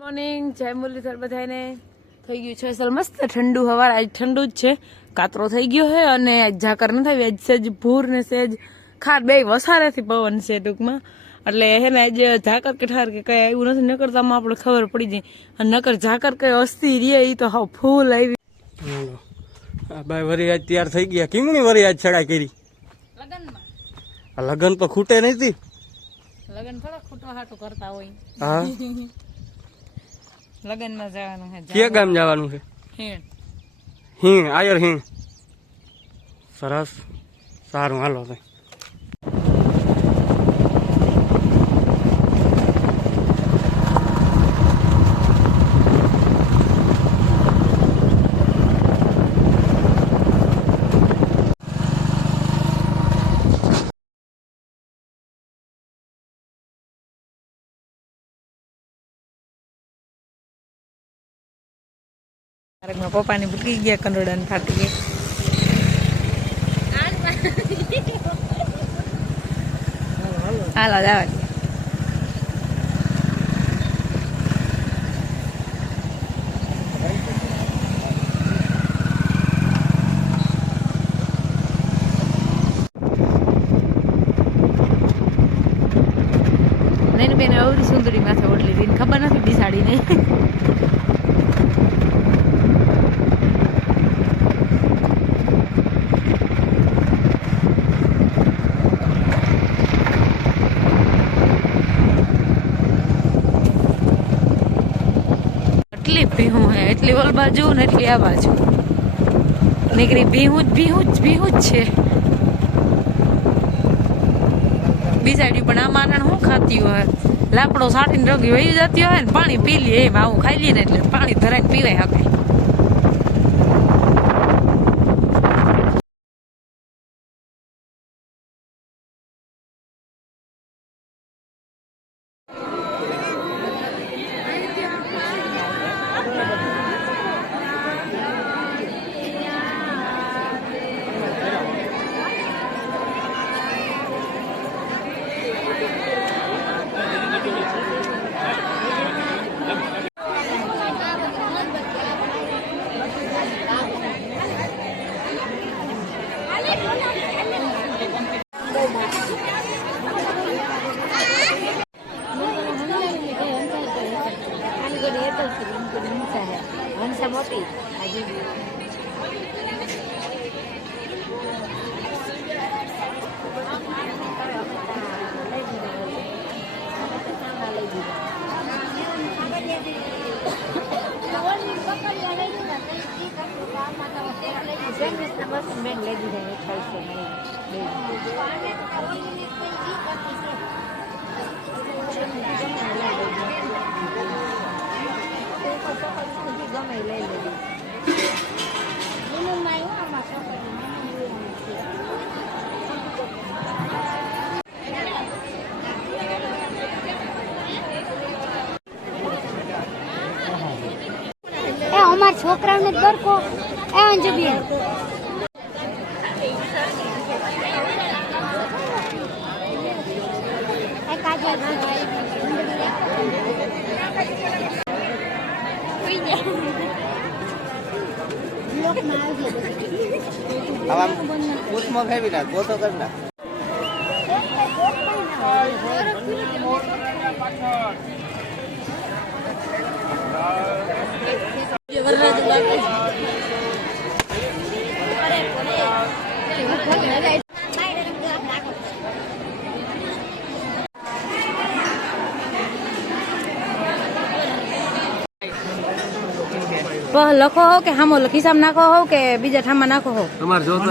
Morning, જય મુરલીધર બધાને. થઈ ગયું છે અસલ મસ્ત ઠંડુ હવા. આજ ઠંડુ જ છે, કાતરો થઈ ગયો છે અને ઝાકર ન થઈ. આજ સેજ ભૂર ને સેજ ખાર બે વસારેથી પવન છે ટૂંકમાં. એટલે હે ને આજે ઝાકર કે ઠાર કે કઈ આવ્યું નથી. નકરતામાં આપણે ખબર પડી જાય. અને નકર ઝાકર કઈ અસ્તી રે એ તો હાવ ફૂલ આવી. ભાઈ વરી આજ તૈયાર થઈ ગયા. કેમની વરી આજ ચડાઈ કરી? લગનમાં. લગન તો ખૂટે નથી. લગન થોડા ખૂટવા હાટું કરતા હોય. હા લગન માં જવાનું છે. ક્યાં ગામ જવાનું છે? હીણ. હીણ આયર હીણ. સરસ, સારું હાલો ભાઈ. પપ્પાની ભૂકી ગયા કંડોડા ને ફાટી ગયા. હાલો જવા નહીં બેન અવરી સુંદરી માથે ઓટલી હતી ખબર નથી બિસાડી નહીં. ભીહું હે એટલી ઓલ બાજુ ને એટલી આ બાજુ નીકળી. ભીહું જ છે. બિસાડી પણ આ મારણ શું ખાતી હોય? લાકડો સાટીને રોગી વહી જતી હોય ને પાણી પી લે. એમ આવું ખાઈ લઈએ ને એટલે પાણી ધરાઈને પીવાય શકે. મોટી અમાર છોકરાઓને બરકો એ અંજુબી પૂછમાં ખાવી ના ગોતો કર ના. લખો હો કે હામો ખિસ્સામાં નાખો હો કે બીજા ઠામમાં નાખો હો? તમારે જોતો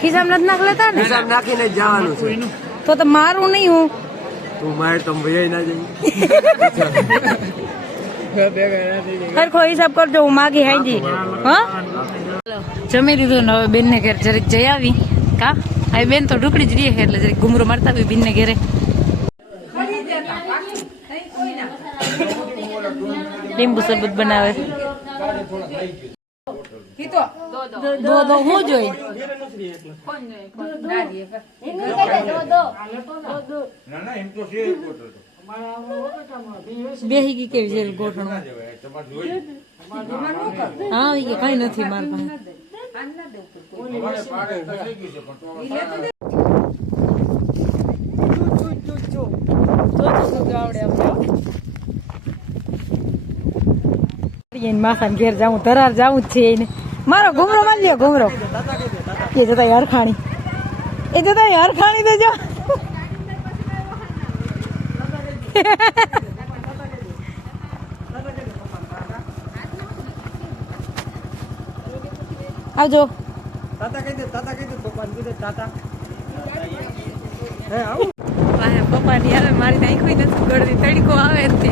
ખિસ્સામાં નથી નાખ લેતા ને? હિસાબ નાખીને જ જવાનું છે. તો મારું નહીં. હું તું મારે તો ભૈયા ના જઈ. સરખો હિસાબ કરજો. હું માગી હાઈજી. હા જમી લીધું ને હવે બેન ને ઘેર જરીક જઈ આવી. કા આ બેન તો ઢુકડી જ રહી એટલે જરીક ઘુમરો મારતા આવી બેન ને ઘેરે. લીંબુ શરબત બનાવે. દો હું જોઈ ના એમ તો છે બેહી ગઈ કેવી છે ગોઠણ હા એ કઈ નથી માર પાસે માથા ઘેર જાઉં ધરાર જાવું જ છે એને મારો ઘુમરો મારી લ્યો ઘુમરો એ જતા હરખાણી હરખાણી તો જો આવજો પપ્પા ની આવે મારી આંખો નથી ગળતી તડકો આવે જ તે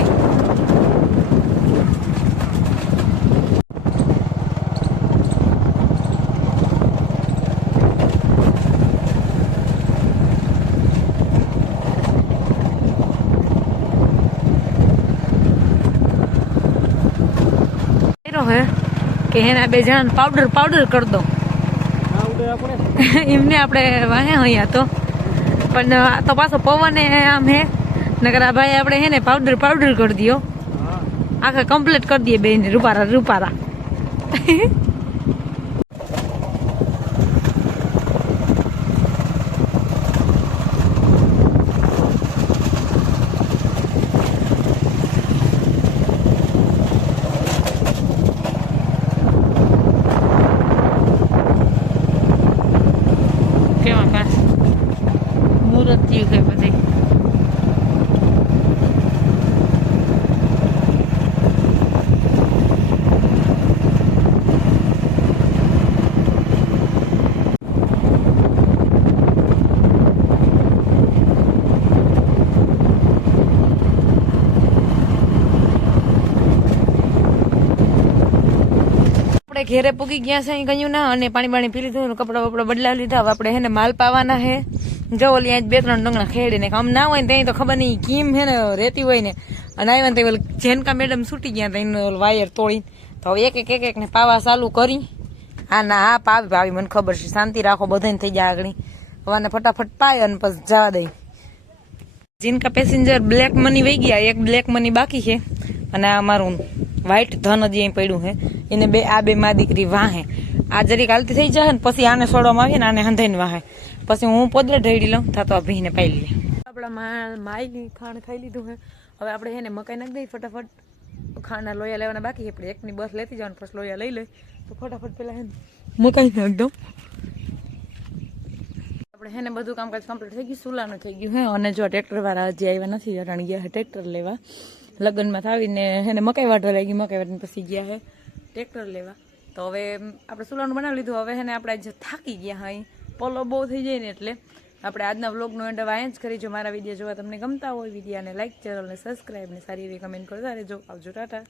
હે કે એના બે જણા પાવડર કરી દો એમને આપણે વાહે અહીંયા તો પણ આ તો પાછો પવન આમ હે નકર આ ભાઈ આપણે હે ને પાવડર કરી દો આખા કમ્પ્લીટ કરી દઈએ બેન રૂપારા છે બધી ઘેરે પૂગી ગયા છે ગયું ના અને પાણી પી લીધું કપડા બપડા બદલાવી લીધા હવે આપણે હે ને માલ પાવાના હે જો ઓલી આજ 2-3 ડંગણા ખેડીને આમ ના હોય ને ત્યાં તો ખબર નહીં કેમ હે ને રેતી હોય ને અને આવ્યા ને તો જેનકા મેડમ છૂટી ગયા હતા વાયર તોડીને તો હવે એક ને પાવા ચાલુ કરી હા પાવી મને ખબર છે શાંતિ રાખો બધાને થઈ જાય આગળ હવે ફટાફટ પાય અને પછી જવા દઈ જીનકા પેસેન્જર બ્લેક મની વહી ગયા એક બ્લેક મની બાકી છે અને આ અમારું વ્હાઈટ ધન હજી અહીં પડ્યું છે એને આ બે માં દીકરી વાહે આ જરીક હાલતી થઈ જાય ને પછી આને છોડવામાં આવીએ ને આને હંધાઈને વાહે પછી હું પોદરે ઢળી લઉં થતો આ ભીને પાઈ લઈએ આપણા માયની ખાણ ખાઈ લીધું છે હવે આપણે એને મકાઈ નાખી દઈએ ફટાફટ ખાના લોયા લેવાના બાકી છે આપણે એકની બસ લેતી જવાનું પછી લોયા લઈ લે તો ફટાફટ પેલા હે મકાઈ નાખ દઉં આપણે હેને બધું કામકાજ કમ્પ્લીટ થઈ ગયું સુલાનું થઈ ગયું હે અને જો ટ્રેક્ટર વાળા હજી આવ્યા નથી અટાણ ગયા છે ટ્રેક્ટર લેવા લગ્નમાં આવીને એને મકાઈ વાટવા લાગી મકાઈ વાટીને પછી ગયા હે ટ્રેક્ટર લેવા તો હવે આપણે સુલાનું બનાવી લીધું હવે એને આપણે આજે થાકી ગયા હા પોલો બહુ થઈ જાય ને એટલે આપણે આજના વ્લોગનો એન્ડ હવે અહીંયા જ કરી જો મારા વિડીયો જોવા તમને ગમતા હોય વિડીયોને લાઈક ચેનલને સબસ્ક્રાઈબ ને સારી એવી કમેન્ટ કરતા રહેજો આવજો ટાટા